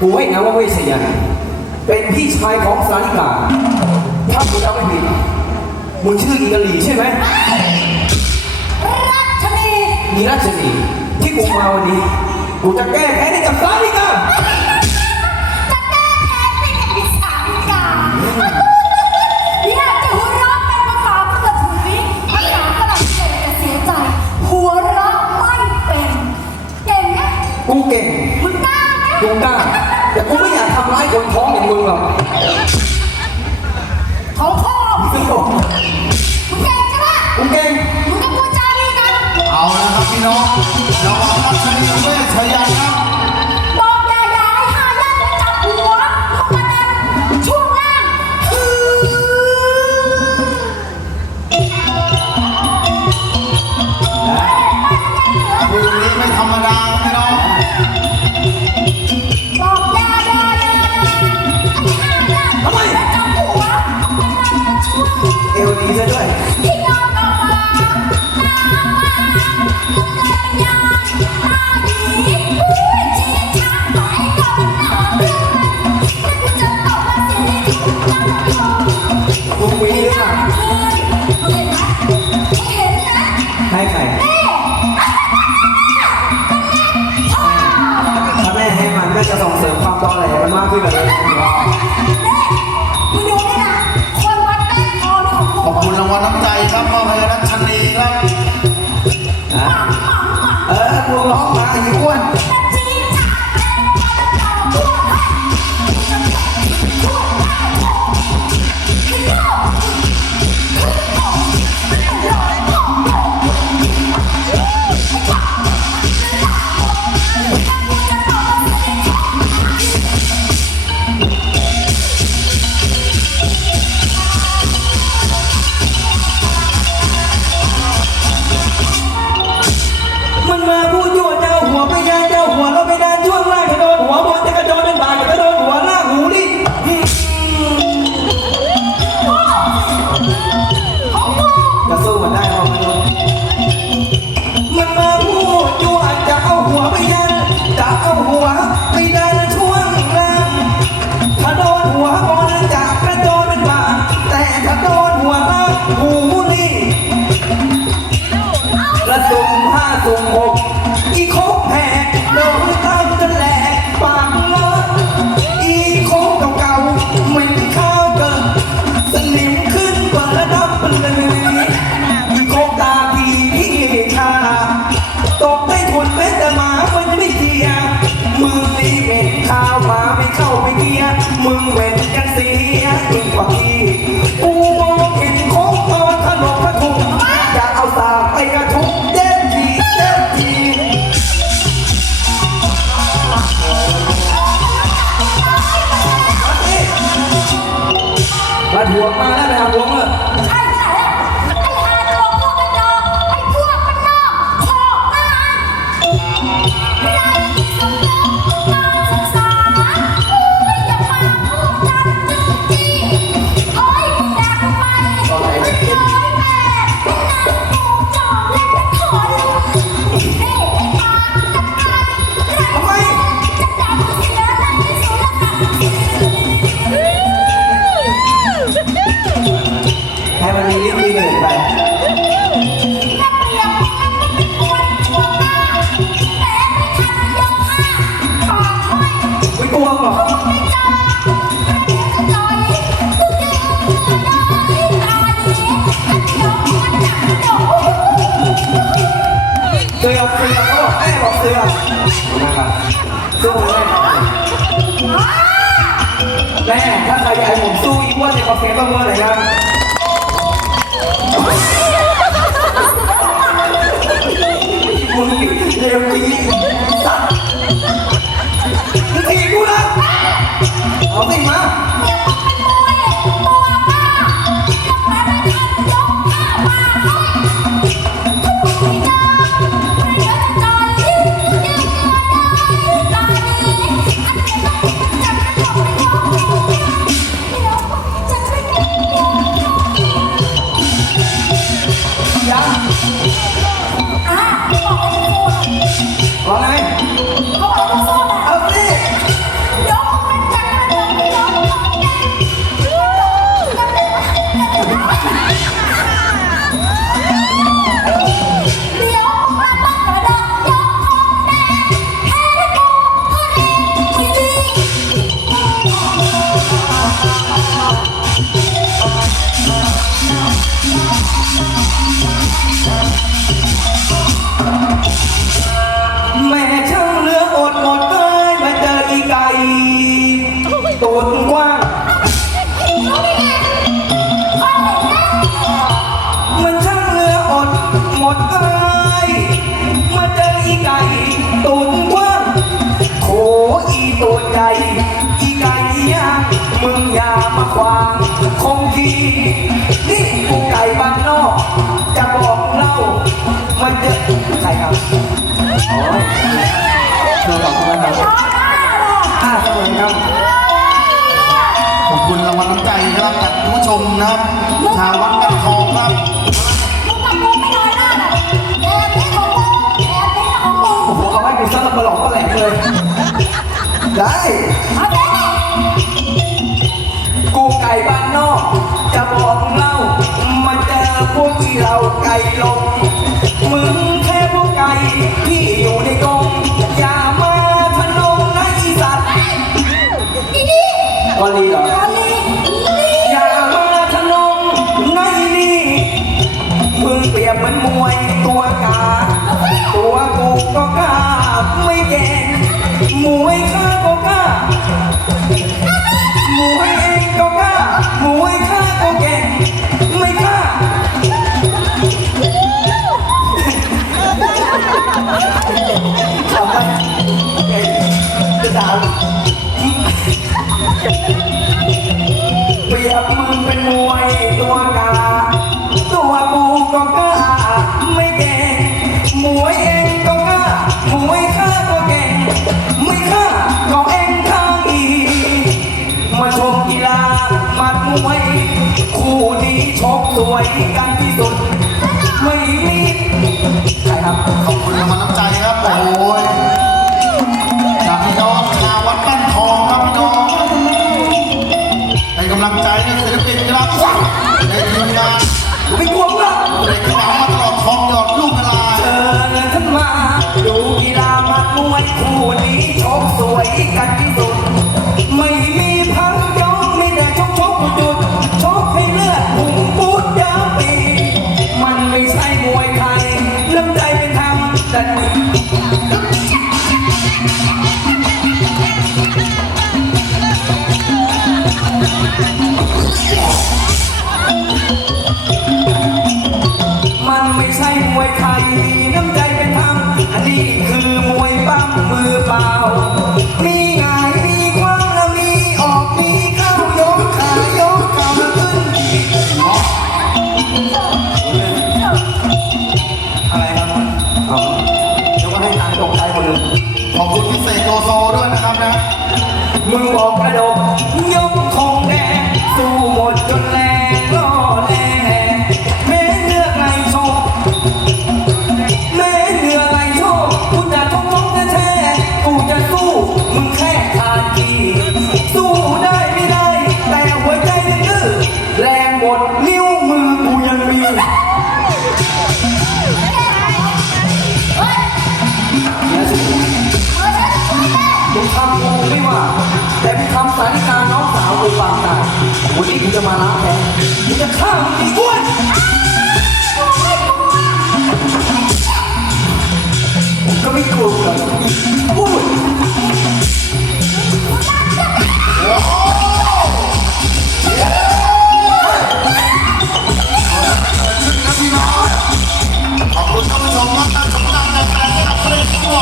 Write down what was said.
กูให้นะว่าเวสยาเป็นพี่ชายของสาริกา ถ้ากูจำไม่ผิดมึงชื่ออิตาลีใช่ไหมรัชนีมีรัชนีที่กูมาวันนี้ กูจะแก้แค้นให้กับสาริกา ด้วย มึงเหม็นกันเสียยิ่งกว่าพี่กูมองกินของตอนถนนปทุมอยาเอาสากไปกระทุบเด็ดทีเด็ดทีมาหัวมาแล้วนะรัวเมื่ แม่ถ้าใครอยากให้ผมสู้อีกว่าในคอนเสิร์ต้องเมื่อไหร่ครับมึงเร็วดีสัตว์ที่กูนะเอาไปมา ราขอบคุณนะครับห้าเสมครับ ขอบคุณรางวัลน้ำใจนะครับจากผู้ชมนะครับชาววัดกันทองครับ โอ้โหเอาไว้กูสร้ามาหลอกก็แหลกเลย ได้ กูไก่บ้านนอก จะบอกเล่า มาเจอพวกที่เราไก่ลงมึงแค่พวกไก่ที่อยู่ในกรงยาม วาลีเหรอ อย่ามาทะนงในนี้มึงเปรียบเหมือนมวยตัวกา ตัวกูก็ มัดมวย คู่นี้ชกสวยกันที่สุด ไม่มีใครครับขอบคุณกำลังใจครับ โอ้ย And นิ้วมือกูยังมี บุญคำกูไม่ว่า แต่บุญคำสาริกาน้องสาวกูปางตาวันนี้กูจะมาล้างแค้นกูจะฆ่ามึงอีกด้วย